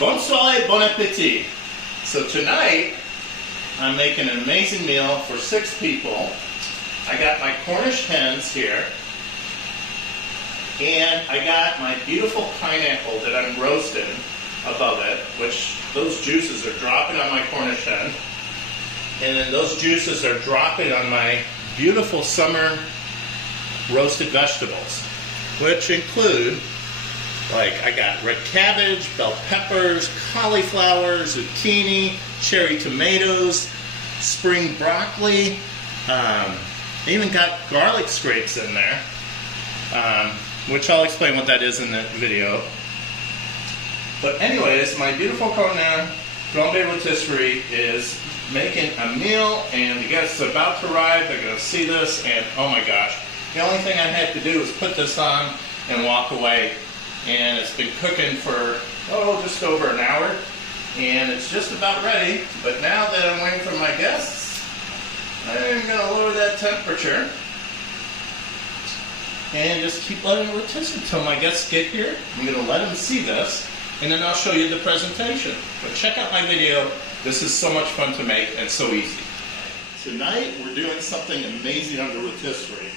Bonsoir et bon appétit. So tonight, I'm making an amazing meal for 6 people. I got my Cornish hens here, and I got my beautiful pineapple that I'm roasting above it, which those juices are dropping on my Cornish hen, and then those juices are dropping on my beautiful summer roasted vegetables, which include, like, I got red cabbage, bell peppers, cauliflower, zucchini, cherry tomatoes, spring broccoli. I even got garlic scrapes in there, which I'll explain what that is in the video. But anyways, my beautiful Cornue Rotisserie is making a meal, and the guests are about to arrive. They're going to see this, and oh my gosh, the only thing I had to do was put this on and walk away. And it's been cooking for, just over an hour, and it's just about ready. But now that I'm waiting for my guests, I'm going to lower that temperature and just keep letting it rotisserie until my guests get here. I'm going to let them see this, and then I'll show you the presentation. But check out my video. This is so much fun to make and so easy. Tonight we're doing something amazing on the rotisserie.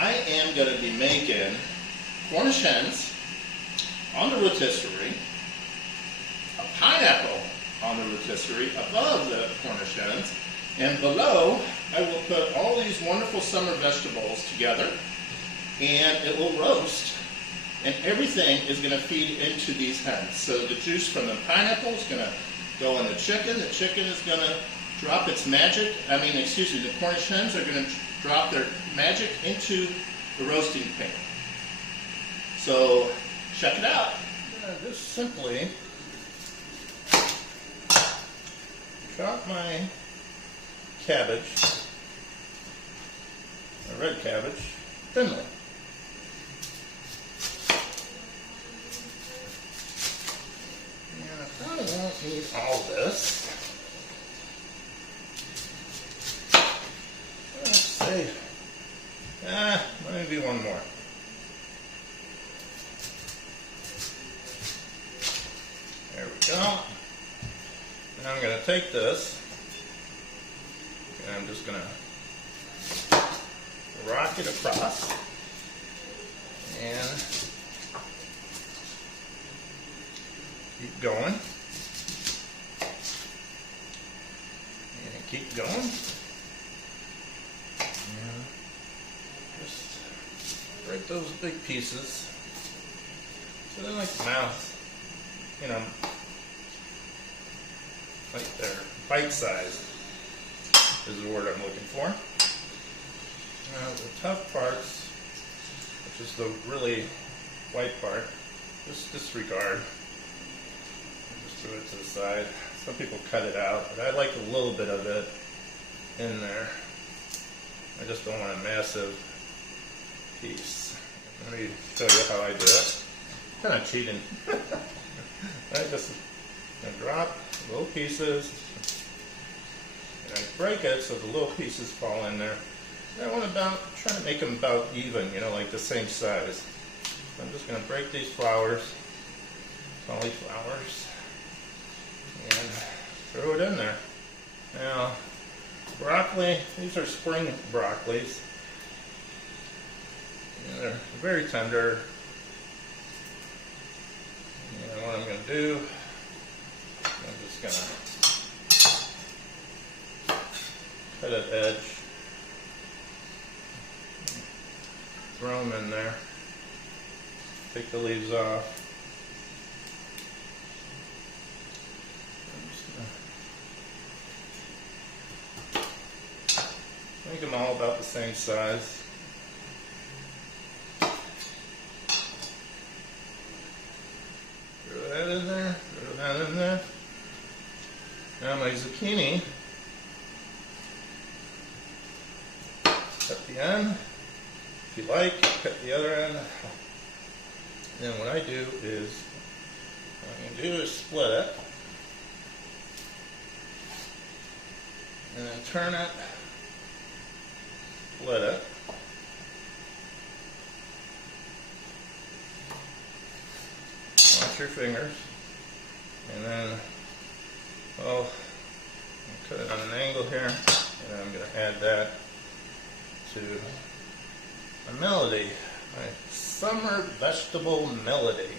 I am going to be making Cornish hens on the rotisserie, a pineapple on the rotisserie above the Cornish hens, and below I will put all these wonderful summer vegetables together, and it will roast, and everything is going to feed into these hens. So the juice from the pineapple is going to go in the chicken is going to drop its magic, the Cornish hens are going to drop their magic into the roasting pan. So check it out. I'm going to just simply chop my cabbage, my red cabbage, thinly. And I probably won't need all this. Let's see. Maybe one more. There we go. Now I'm going to take this, and I'm just going to rock it across, and keep going, and keep going, and just break those big pieces so they're like mouth. Like they're bite-sized is the word I'm looking for. Now the tough parts, which is the really white part, just disregard. Just throw it to the side. Some people cut it out, but I like a little bit of it in there. I just don't want a massive piece. Let me show you how I do it. Kind of cheating. I just drop little pieces, and I break it so the little pieces fall in there. And I want to try to make them about even, like the same size. So I'm just going to break these cauliflowers, and throw it in there. Now, broccoli, these are spring broccolis. They're very tender. And what I'm going to do, I'm just going to cut an edge, throw them in there, take the leaves off. Make them all about the same size. Throw that in there, throw that in there. Now my zucchini, cut the end, if you like, cut the other end. And then what I do is, split it, and then turn it, split it, watch your fingers. And then, well, I'll cut it on an angle here, and I'm going to add that to my melody, my summer vegetable melody.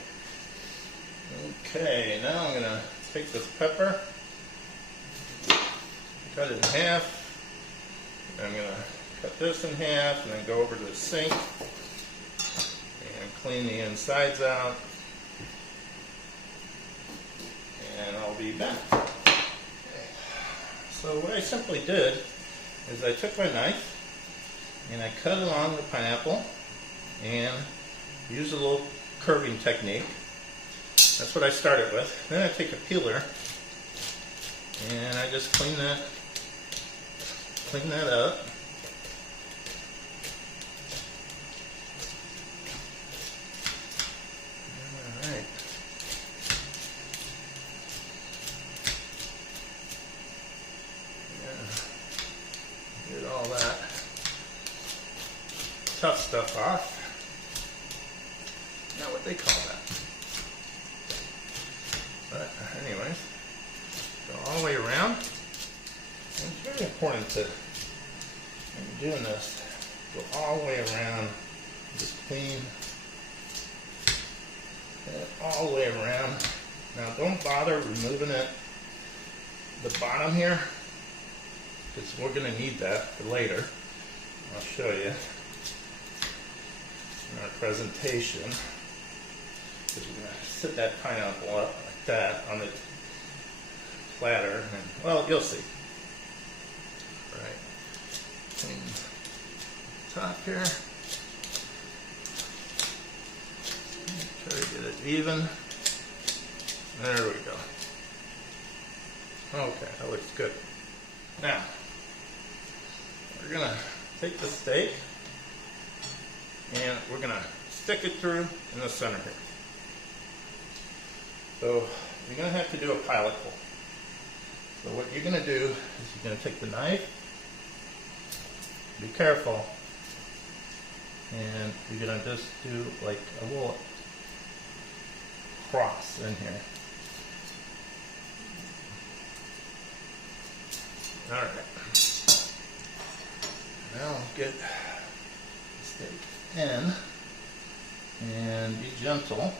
Okay, now I'm going to take this pepper, cut it in half. I'm going to cut this in half and then go over to the sink and clean the insides out. And I'll be back. So what I simply did is I took my knife and I cut along the pineapple and used a little curving technique. That's what I started with. Then I take a peeler and I just clean that up. All right. Yeah. Get all that tough stuff off. Not what they call that. But anyways, go all the way around. And it's very important to, when you're doing this, go all the way around. Just clean it all the way around. Now don't bother removing it, the bottom here, because we're going to need that for later. I'll show you in our presentation. Because we're going to sit that pineapple up like that on the platter, and well, you'll see. Right. Clean the top here. Try to get it even. There we go. Okay, that looks good. Now, we're going to take the steak and we're going to stick it through in the center here. So you're going to have to do a pilot pull. So what you're going to do is you're going to take the knife, be careful, and you're going to just do like a little cross in here. Alright. Now get the steak in and be gentle.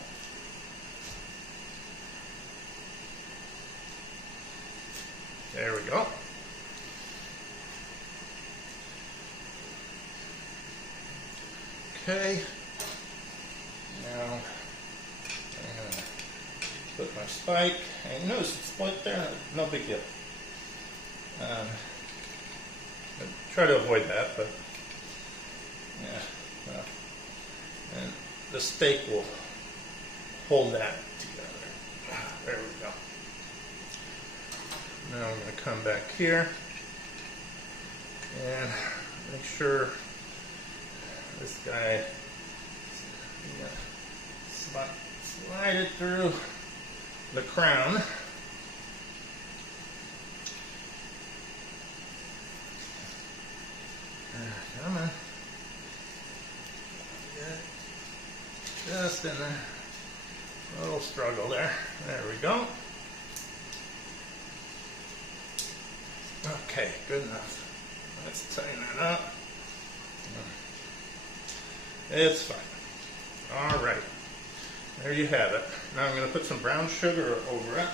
There we go. Okay. Now I'm going to put my spike, and you notice it's split there, no big deal. I try to avoid that, but yeah. And the steak will hold that together. There we go. Now I'm going to come back here and make sure this guy, slide it through the crown. Come on. Just in there. A little struggle there. There we go. Okay, good enough. Let's tighten that up. It's fine. All right. There you have it. Now I'm going to put some brown sugar over it.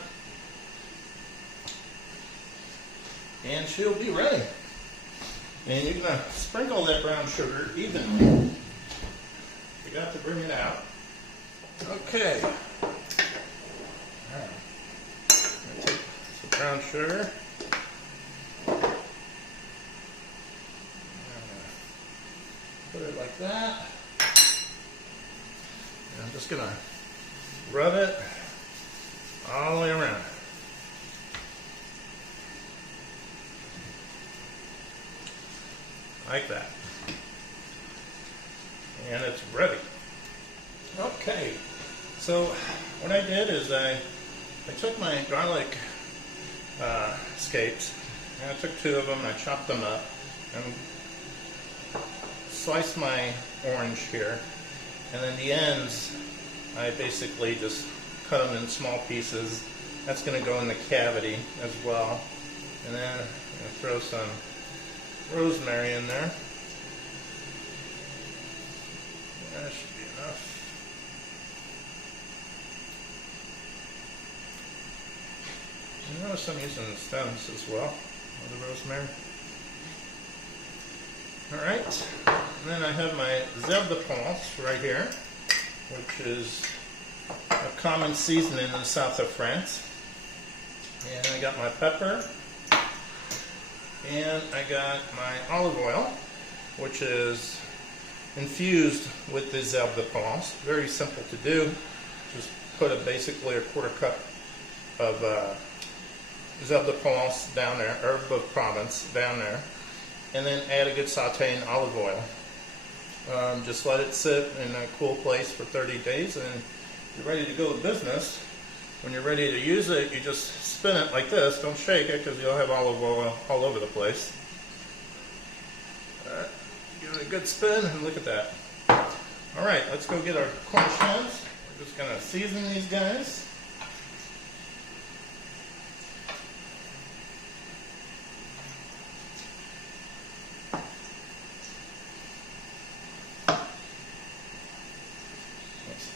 And she'll be ready. And you're going to sprinkle that brown sugar evenly. You got to bring it out. Okay. All right. I'm going to take some brown sugar. Put it like that. And I'm just going to rub it all the way around. Like that. And it's ready. Okay. So what I did is I took my garlic scapes, and I took 2 of them and I chopped them up and sliced my orange here, and then the ends I basically just cut them in small pieces That's going to go in the cavity as well. And then I'm going to throw some rosemary in there. That should be enough. You notice I'm using the stems as well of the rosemary. Alright, and then I have my zèbre de Provence right here, which is a common seasoning in the south of France. And I got my pepper, and I got my olive oil, which is infused with the zèbre de Provence. Very simple to do. Just put basically a quarter cup of zèbre de Provence down there, herb of Provence down there, and then add a good saute in olive oil. Just let it sit in a cool place for 30 days, and you're ready to go to business. When you're ready to use it, you just spin it like this. Don't shake it because you'll have olive oil all over the place. Give it a good spin, and look at that. All right, let's go get our Cornish hens. We're just going to season these guys.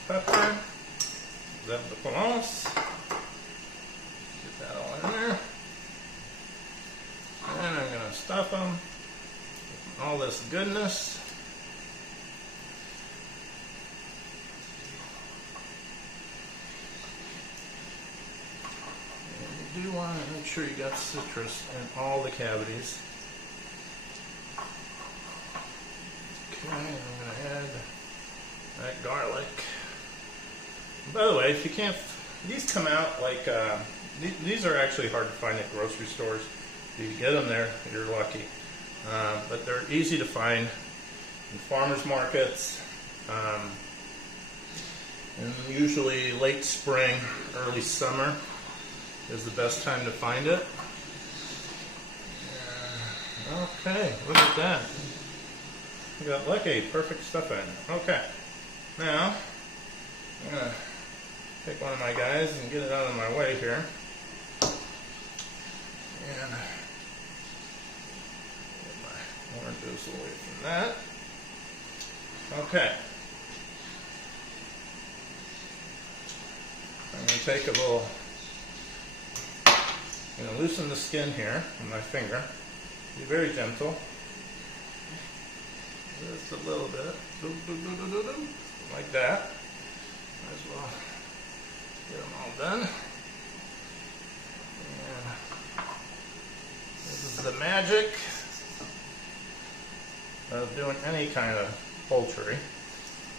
Pepper, zèbre de Provence, get that all in there, and I'm going to stuff them with all this goodness. And you do want to make sure you got citrus in all the cavities. Okay, I'm going to add that garlic. By the way, if you can't, these come out like, these are actually hard to find at grocery stores. If you get them there, you're lucky. But they're easy to find in farmers markets, and usually late spring, early summer is the best time to find it. Okay, look at that. We got lucky, perfect stuff in. Okay, now I'm going to take one of my guys and get it out of my way here. And get my oranges away from that. Okay. I'm going to take a little, I'm going to loosen the skin here with my finger. Be very gentle. Just a little bit. Like that. Might as well get them all done. And this is the magic of doing any kind of poultry.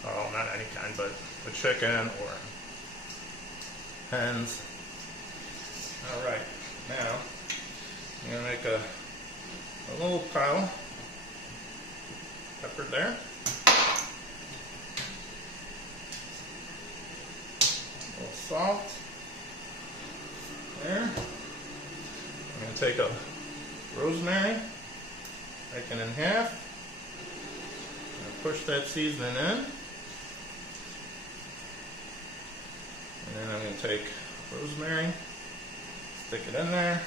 Well, not any kind, but a chicken or hens. Alright, now I'm going to make a little pile of pepper there. A little salt there. I'm going to take a rosemary, break it in half, and push that seasoning in. And then I'm going to take rosemary, stick it in there,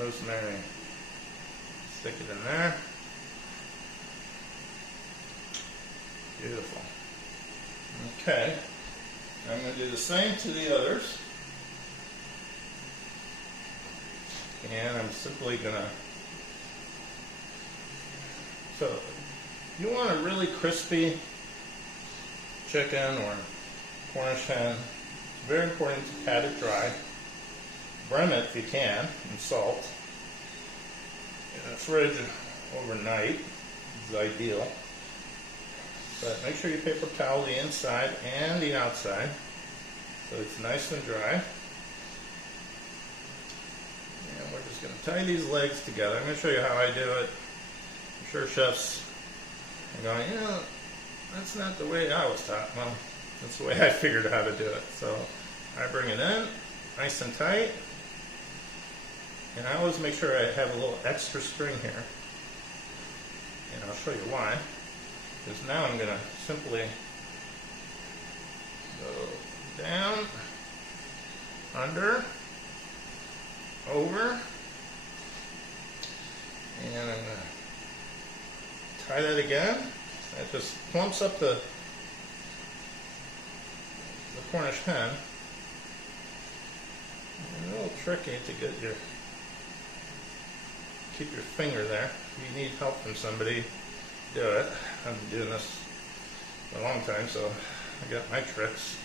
rosemary, stick it in there. Beautiful. Okay. I'm going to do the same to the others. And I'm simply going to, so you want a really crispy chicken or Cornish hen. It's very important to pat it dry. Brim it if you can in salt. In the fridge overnight is ideal. But make sure you paper towel the inside and the outside so it's nice and dry. And we're just going to tie these legs together. I'm going to show you how I do it. I'm sure chefs are going, you know, that's not the way I was taught. Well, that's the way I figured out how to do it. So I bring it in nice and tight. And I always make sure I have a little extra string here. And I'll show you why. Because now I'm going to simply go down under, over, and I'm going to tie that again. That just plumps up the Cornish hen. A little tricky to get keep your finger there. If you need help from somebody, do it. I've been doing this for a long time, so I got my tricks.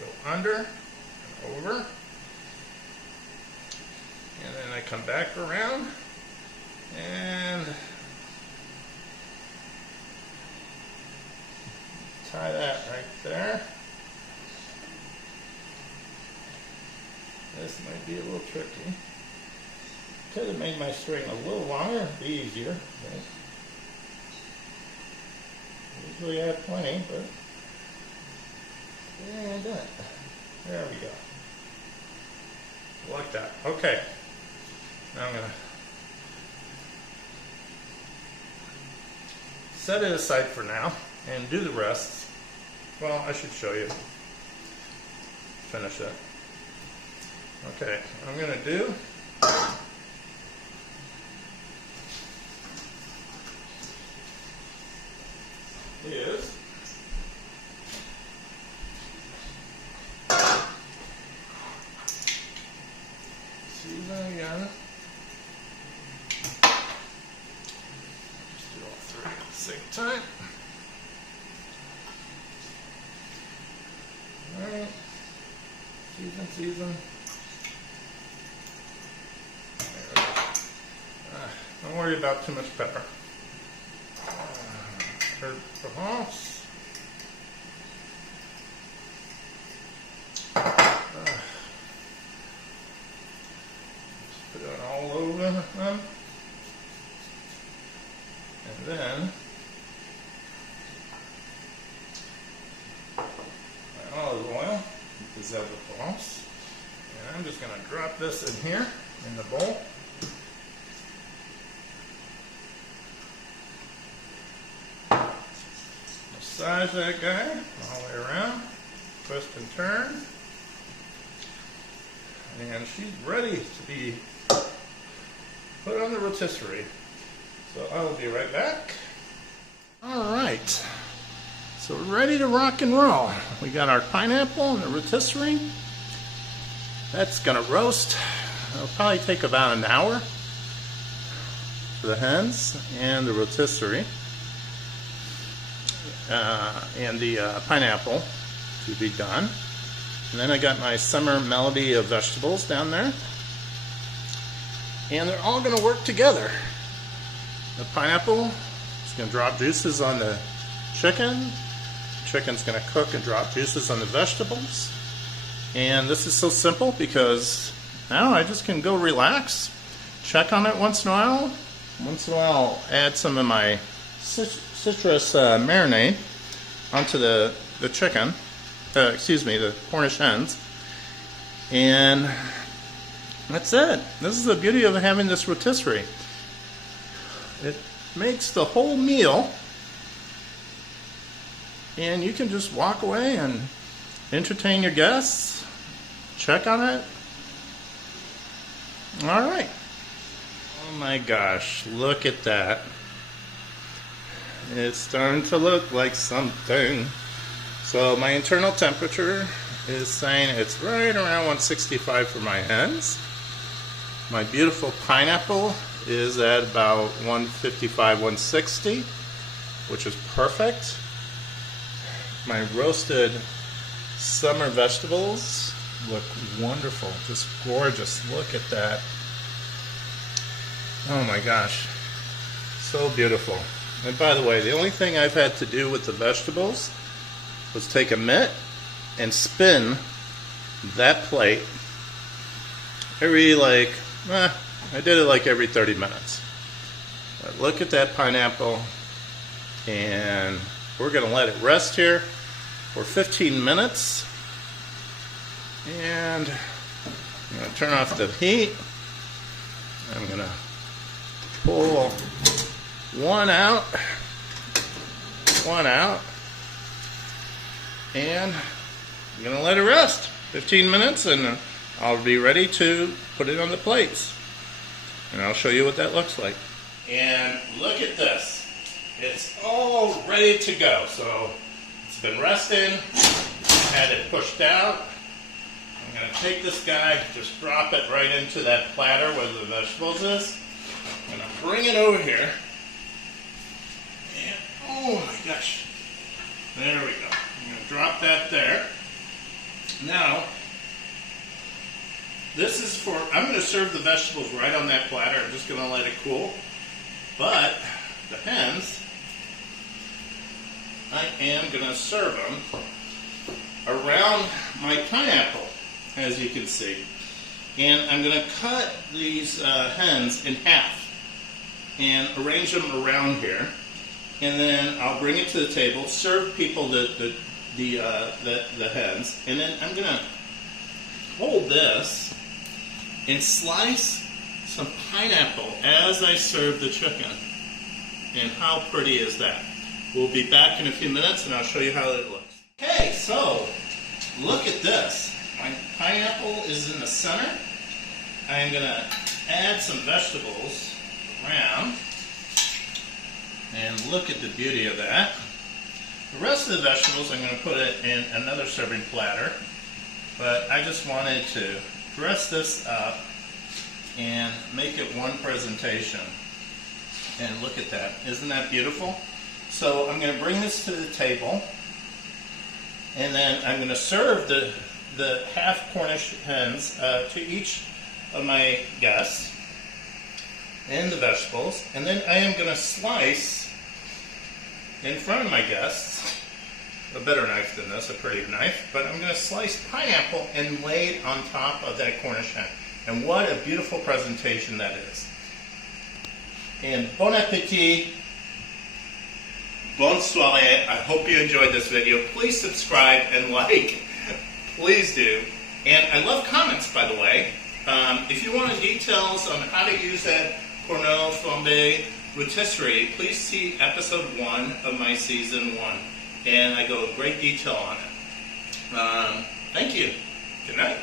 Go under and over, and then I come back around and tie that right there. This might be a little tricky. Could have made my string a little longer, it'd be easier. But usually I have plenty, but yeah, that. There we go. Like that. Okay. Now I'm gonna set it aside for now and do the rest. Well, I should show you. Finish it. Okay, I'm going to do is season again. Just do all three at the same time. Alright, season. Don't worry about too much pepper. Herb Provence. Just put it all over them. And then my olive oil, is that the Provence. And I'm just going to drop this in here in the bowl. Massage that guy all the way around, twist and turn, and she's ready to be put on the rotisserie. So I will be right back. All right, so we're ready to rock and roll. We got our pineapple and the rotisserie. That's gonna roast. It'll probably take about an hour for the hens and the rotisserie. And the pineapple to be done. And then I got my summer melody of vegetables down there. And they're all going to work together. The pineapple is going to drop juices on the chicken. The chicken's going to cook and drop juices on the vegetables. And this is so simple because now I just can go relax, check on it once in a while. Once in a while I'll add some of my citrus marinade onto the chicken, the Cornish hens, and that's it. This is the beauty of having this rotisserie. It makes the whole meal, and you can just walk away and entertain your guests, check on it. All right. Oh my gosh, look at that. It's starting to look like something. So my internal temperature is saying it's right around 165 for my hens. My beautiful pineapple is at about 155, 160, which is perfect. My roasted summer vegetables look wonderful, just gorgeous. Look at that. Oh my gosh, so beautiful. And by the way, the only thing I've had to do with the vegetables was take a mitt and spin that plate every I did it like every 30 minutes. But look at that pineapple, and we're going to let it rest here for 15 minutes. And I'm going to turn off the heat. I'm going to pull one out, And I'm going to let it rest 15 minutes and I'll be ready to put it on the plates. And I'll show you what that looks like. And look at this. It's all ready to go. So it's been resting. I had it pushed out. I'm going to take this guy, just drop it right into that platter where the vegetables is. I'm going to bring it over here. And, oh my gosh. There we go. I'm going to drop that there. Now, this is for, I'm going to serve the vegetables right on that platter. I'm just going to let it cool. But the hens, I am going to serve them around my pineapple, as you can see. And I'm going to cut these hens in half and arrange them around here. And then I'll bring it to the table, serve people the hens, and then I'm going to hold this and slice some pineapple as I serve the chicken. And how pretty is that? We'll be back in a few minutes and I'll show you how it looks. Okay, so look at this. My pineapple is in the center. I'm going to add some vegetables around. And look at the beauty of that. The rest of the vegetables I'm going to put it in another serving platter. But I just wanted to dress this up and make it one presentation. And look at that. Isn't that beautiful? So I'm going to bring this to the table. And then I'm going to serve the half Cornish hens to each of my guests and the vegetables. And then I am going to slice in front of my guests a better knife than this, a prettier knife, but I'm going to slice pineapple and lay it on top of that Cornish hen. And what a beautiful presentation that is. And bon appetit, bonne soirée. I hope you enjoyed this video. Please subscribe and like. Please do. And I love comments, by the way. If you want details on how to use that Cornue Rotisserie, please see episode 1 of my season 1. And I go in great detail on it. Thank you. Good night.